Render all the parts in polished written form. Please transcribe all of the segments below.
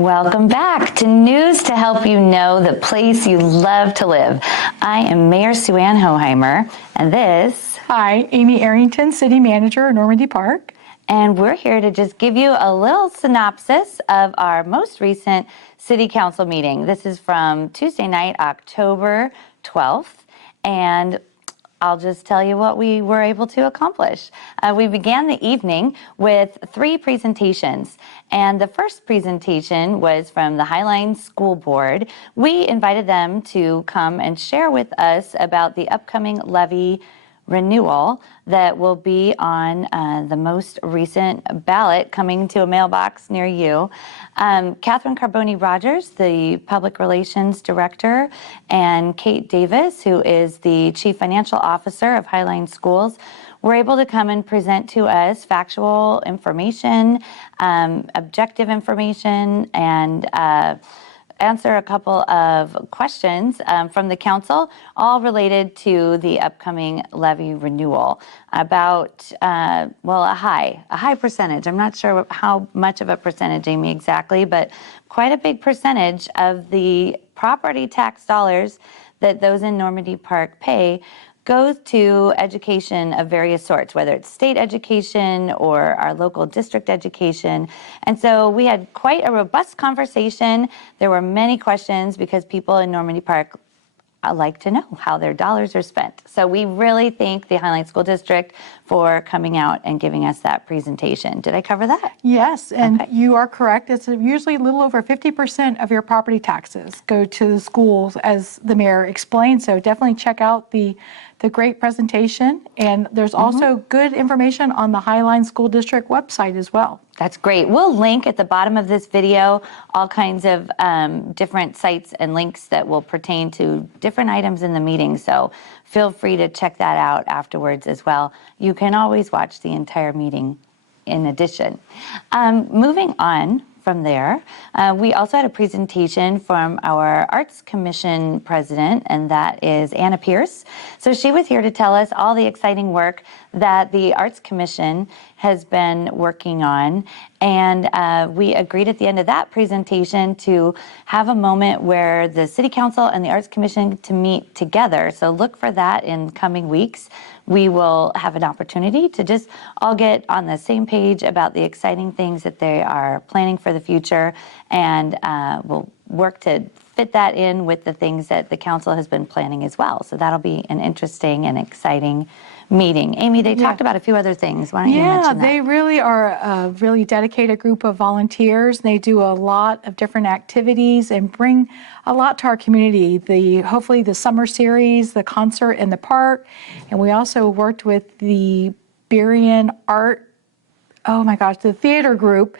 Welcome back to News to Help You Know the Place You Love to Live. I am Mayor Sue Ann Hohimer, and this... Hi, Amy Arrington, City Manager of Normandy Park. And we're here to just give you a little synopsis of our most recent City Council meeting. This is from Tuesday night, October 12th, and I'll just tell you what we were able to accomplish. We began the evening with 3 presentations, and the first presentation was from the Highline School Board. We invited them to come and share with us about the upcoming Levy renewal that will be on the most recent ballot coming to a mailbox near you. Catherine Carboni-Rogers, the Public Relations Director, and Kate Davis, who is the Chief Financial Officer of Highline Schools, were able to come and present to us factual information, objective information, and answer a couple of questions from the council, all related to the upcoming levy renewal about, well, a high percentage. I'm not sure how much of a percentage, Amy, exactly, but quite a big percentage of the property tax dollars that those in Normandy Park pay goes to education of various sorts, whether it's state education or our local district education. And so we had quite a robust conversation. There were many questions because people in Normandy Park like to know how their dollars are spent. So we really thank the Highline School District for coming out and giving us that presentation. Did I cover that? Yes, and okay. You are correct. It's usually a little over 50% of your property taxes go to the schools, as the mayor explained. So definitely check out the great presentation. And there's also good information on the Highline School District website as well. That's great. We'll link at the bottom of this video all kinds of different sites and links that will pertain to different items in the meeting. So feel free to check that out afterwards as well. You can always watch the entire meeting in addition. Moving on from there, we also had a presentation from our Arts Commission president, and that is Anna Pierce. So she was here to tell us all the exciting work that the Arts Commission has been working on. And we agreed at the end of that presentation to have a moment where the City Council and the Arts Commission to meet together. So look for that in coming weeks. We will have an opportunity to just all get on the same page about the exciting things that they are planning for the future, and we'll work to fit that in with the things that the council has been planning as well. So that'll be an interesting and exciting meeting. Amy, they talked about a few other things. Why don't you mention that? Yeah, they really are a really dedicated group of volunteers. They do a lot of different activities and bring a lot to our community. Hopefully the summer series, the concert in the park, and we also worked with the Berrien Art, the theater group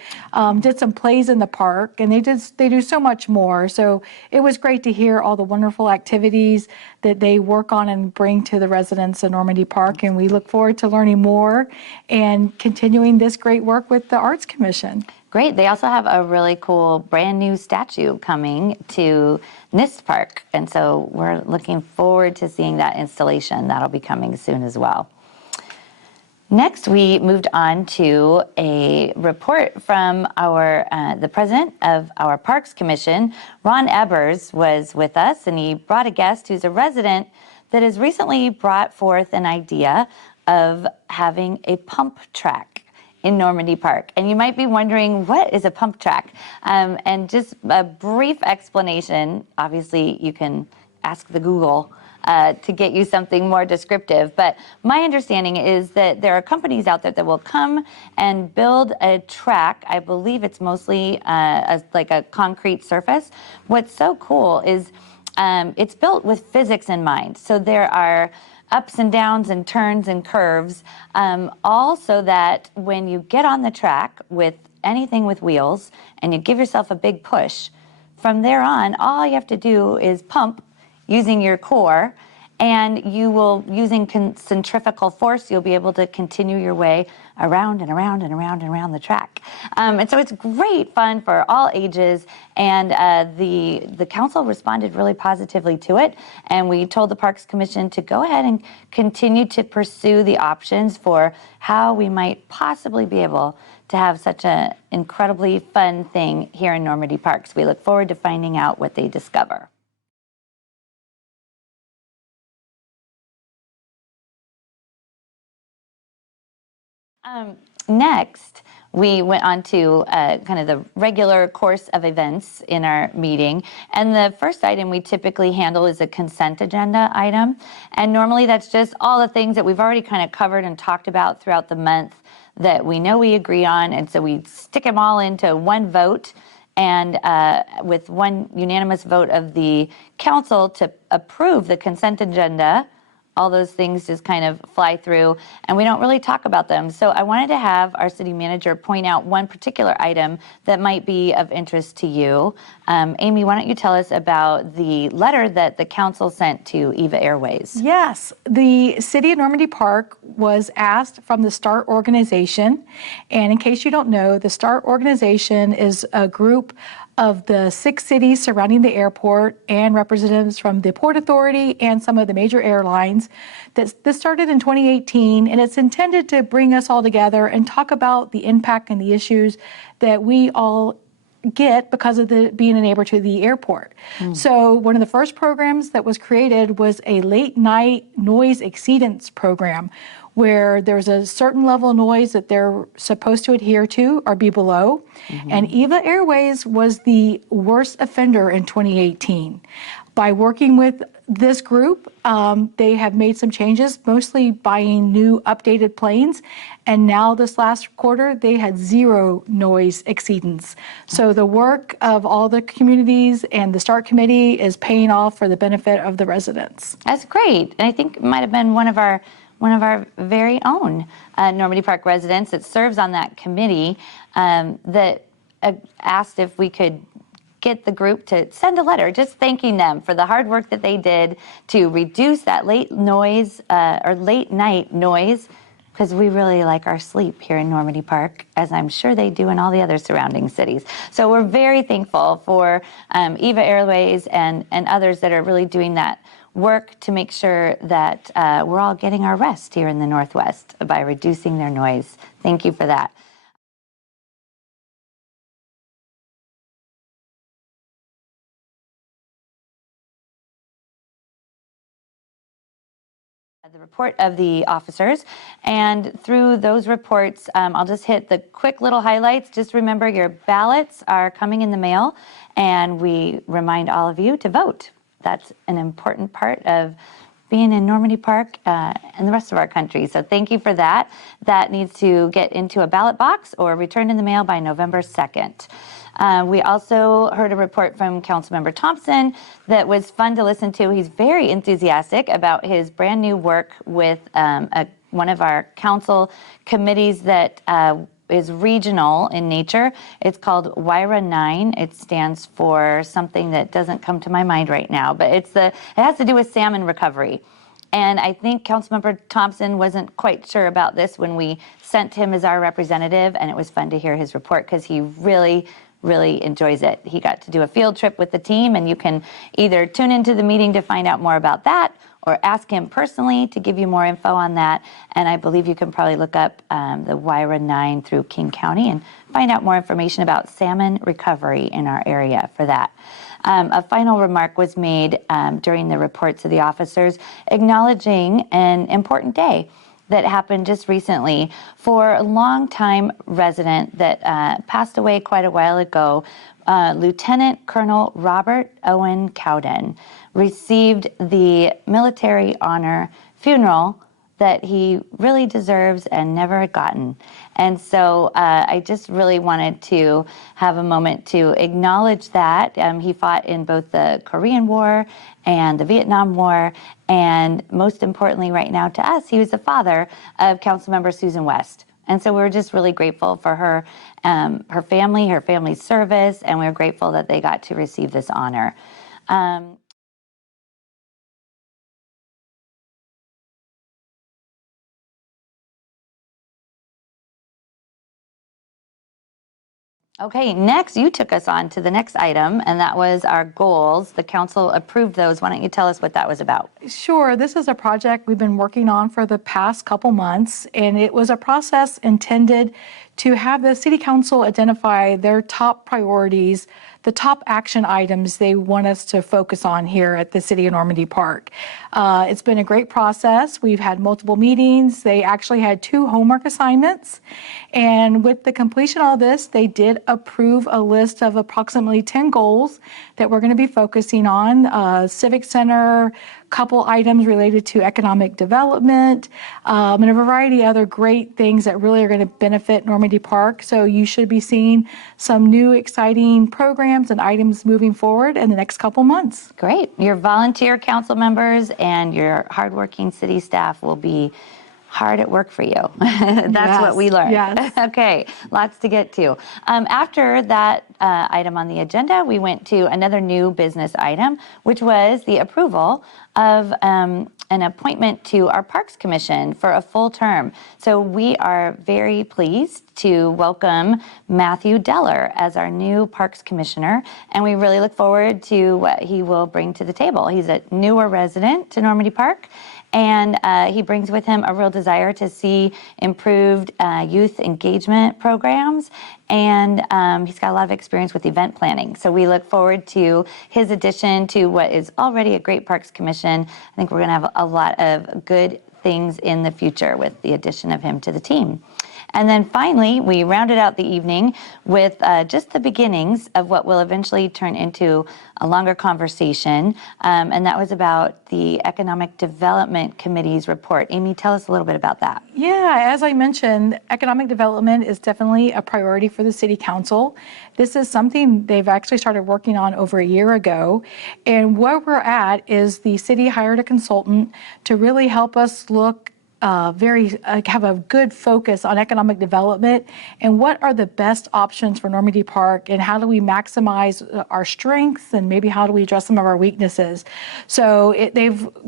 did some plays in the park, and they do so much more. So it was great to hear all the wonderful activities that they work on and bring to the residents of Normandy Park, and we look forward to learning more and continuing this great work with the Arts Commission. Great. They also have a really cool brand new statue coming to NIST Park, and so we're looking forward to seeing that installation. That'll be coming soon as well. Next, we moved on to a report from the president of our Parks Commission. Ron Ebers was with us, and he brought a guest who's a resident that has recently brought forth an idea of having a pump track in Normandy Park. And you might be wondering, what is a pump track? And just a brief explanation. Obviously, you can ask the Google to get you something more descriptive. But my understanding is that there are companies out there that will come and build a track. I believe it's mostly like a concrete surface. What's so cool is it's built with physics in mind. So there are ups and downs and turns and curves, all so that when you get on the track with anything with wheels and you give yourself a big push, from there on, all you have to do is pump using your core, and you will, using centrifugal force, you'll be able to continue your way around and around and around and around the track. And so it's great fun for all ages, and the council responded really positively to it, and we told the Parks Commission to go ahead and continue to pursue the options for how we might possibly be able to have such an incredibly fun thing here in Normandy Parks. We look forward to finding out what they discover. Next, we went on to kind of the regular course of events in our meeting. And the first item we typically handle is a consent agenda item. And normally that's just all the things that we've already kind of covered and talked about throughout the month that we know we agree on. And so we stick them all into one vote. And with one unanimous vote of the council to approve the consent agenda, all those things just kind of fly through and we don't really talk about them. So I wanted to have our city manager point out one particular item that might be of interest to you. Amy, why don't you tell us about the letter that the council sent to EVA Airways? Yes, the City of Normandy Park was asked from the START organization. And in case you don't know, the START organization is a group of the 6 cities surrounding the airport and representatives from the Port Authority and some of the major airlines. This started in 2018, and it's intended to bring us all together and talk about the impact and the issues that we all get because of being a neighbor to the airport. So one of the first programs that was created was a late night noise exceedance program, where there's a certain level of noise that they're supposed to adhere to or be below. And EVA Airways was the worst offender in 2018. By working with this group, they have made some changes, mostly buying new updated planes. And now this last quarter, they had 0 noise exceedance. So the work of all the communities and the START committee is paying off for the benefit of the residents. That's great. And I think it might have been one of our very own Normandy Park residents that serves on that committee that asked if we could get the group to send a letter just thanking them for the hard work that they did to reduce that late noise or late night noise, because we really like our sleep here in Normandy Park, as I'm sure they do in all the other surrounding cities. So we're very thankful for EVA Airways and others that are really doing that work to make sure that we're all getting our rest here in the Northwest by reducing their noise. Thank you for that. The report of the officers, and through those reports, I'll just hit the quick little highlights. Just remember your ballots are coming in the mail, and we remind all of you to vote. That's an important part of being in Normandy Park and the rest of our country. So thank you for that. That needs to get into a ballot box or returned in the mail by November 2nd. We also heard a report from Councilmember Thompson that was fun to listen to. He's very enthusiastic about his brand new work with one of our council committees that is regional in nature. It's called WRIA 9. It stands for something that doesn't come to my mind right now, but it has to do with salmon recovery. And I think Councilmember Thompson wasn't quite sure about this when we sent him as our representative, and it was fun to hear his report because he really enjoys it. He got to do a field trip with the team, and you can either tune into the meeting to find out more about that or ask him personally to give you more info on that. And I believe you can probably look up the WRIA 9 through King County and find out more information about salmon recovery in our area for that. A final remark was made during the reports of the officers acknowledging an important day that happened just recently for a longtime resident that passed away quite a while ago. Lieutenant Colonel Robert Owen Cowden received the military honor funeral that he really deserves and never had gotten. And so I just really wanted to have a moment to acknowledge that. He fought in both the Korean War and the Vietnam War, and most importantly right now to us, he was the father of Councilmember Susan West. And so we're just really grateful for her family's service, and we're grateful that they got to receive this honor. Okay, next you took us on to the next item, and that was our goals. The council approved those. Why don't you tell us what that was about? Sure. This is a project we've been working on for the past couple months, and it was a process intended to have the city council identify their top priorities, the top action items they want us to focus on here at the City of Normandy Park. It's been a great process. We've had multiple meetings. They actually had 2 homework assignments. And with the completion of all this, they did approve a list of approximately 10 goals that we're going to be focusing on. Civic Center, couple items related to economic development, and a variety of other great things that really are going to benefit Normandy Park. So you should be seeing some new exciting programs and items moving forward in the next couple months. Great. Your volunteer council members and your hardworking city staff will be hard at work for you. That's what we learned. Yes. Okay, lots to get to. After that item on the agenda, we went to another new business item, which was the approval of an appointment to our Parks Commission for a full term. So we are very pleased to welcome Matthew Deller as our new Parks Commissioner, and we really look forward to what he will bring to the table. He's a newer resident to Normandy Park, and he brings with him a real desire to see improved youth engagement programs, and he's got a lot of experience with event planning. So we look forward to his addition to what is already a great Parks Commission. I think we're going to have a lot of good things in the future with the addition of him to the team. And then finally, we rounded out the evening with just the beginnings of what will eventually turn into a longer conversation, and that was about the Economic Development Committee's report. Amy, tell us a little bit about that. Yeah, as I mentioned, economic development is definitely a priority for the City Council. This is something they've actually started working on over a year ago. And where we're at is the city hired a consultant to really help us look have a good focus on economic development and what are the best options for Normandy Park and how do we maximize our strengths and maybe how do we address some of our weaknesses. So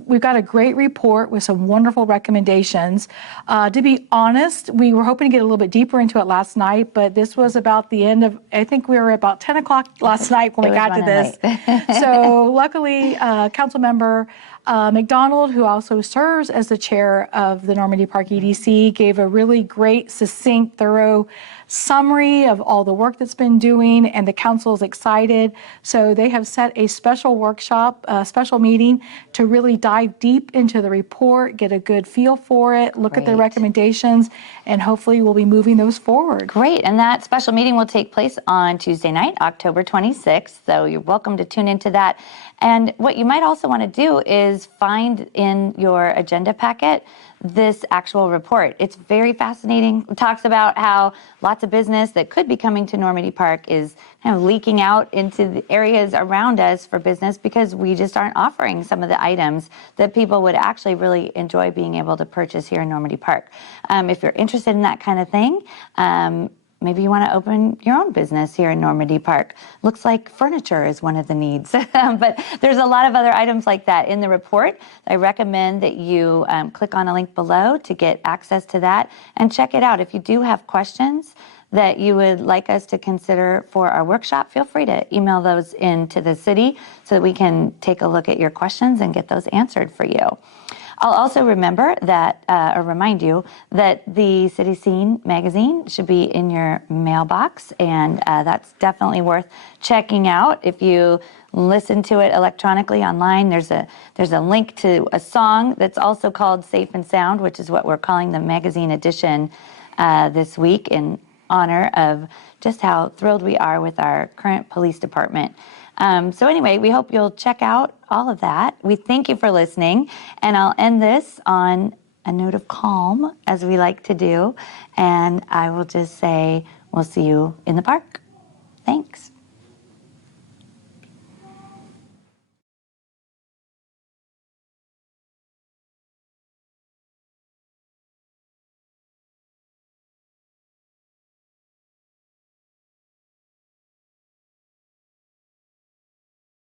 we've got a great report with some wonderful recommendations. To be honest, we were hoping to get a little bit deeper into it last night, but this was about the end of, I think we were about 10 o'clock last night when we got to this. So luckily, council member McDonald, who also serves as the chair of the Normandy Park EDC, gave a really great, succinct, thorough summary of all the work that's been doing, and the council is excited. So they have set a special workshop, a special meeting to really dive deep into the report, get a good feel for it, look at the recommendations, and hopefully we'll be moving those forward. Great, and that special meeting will take place on Tuesday night, October 26th, so you're welcome to tune into that. And what you might also want to do is find in your agenda packet this actual report. It's very fascinating. It talks about how lots of business that could be coming to Normandy Park is kind of leaking out into the areas around us for business because we just aren't offering some of the items that people would actually really enjoy being able to purchase here in Normandy Park. If you're interested in that kind of thing, maybe you want to open your own business here in Normandy Park. Looks like furniture is one of the needs, but there's a lot of other items like that in the report. I recommend that you click on a link below to get access to that and check it out. If you do have questions that you would like us to consider for our workshop, feel free to email those into the city so that we can take a look at your questions and get those answered for you. I'll also remind you that the City Scene magazine should be in your mailbox, and that's definitely worth checking out. If you listen to it electronically online, there's a link to a song that's also called Safe and Sound, which is what we're calling the magazine edition this week in honor of just how thrilled we are with our current police department. So anyway, we hope you'll check out all of that. We thank you for listening, and I'll end this on a note of calm, as we like to do, and I will just say we'll see you in the park. Thanks.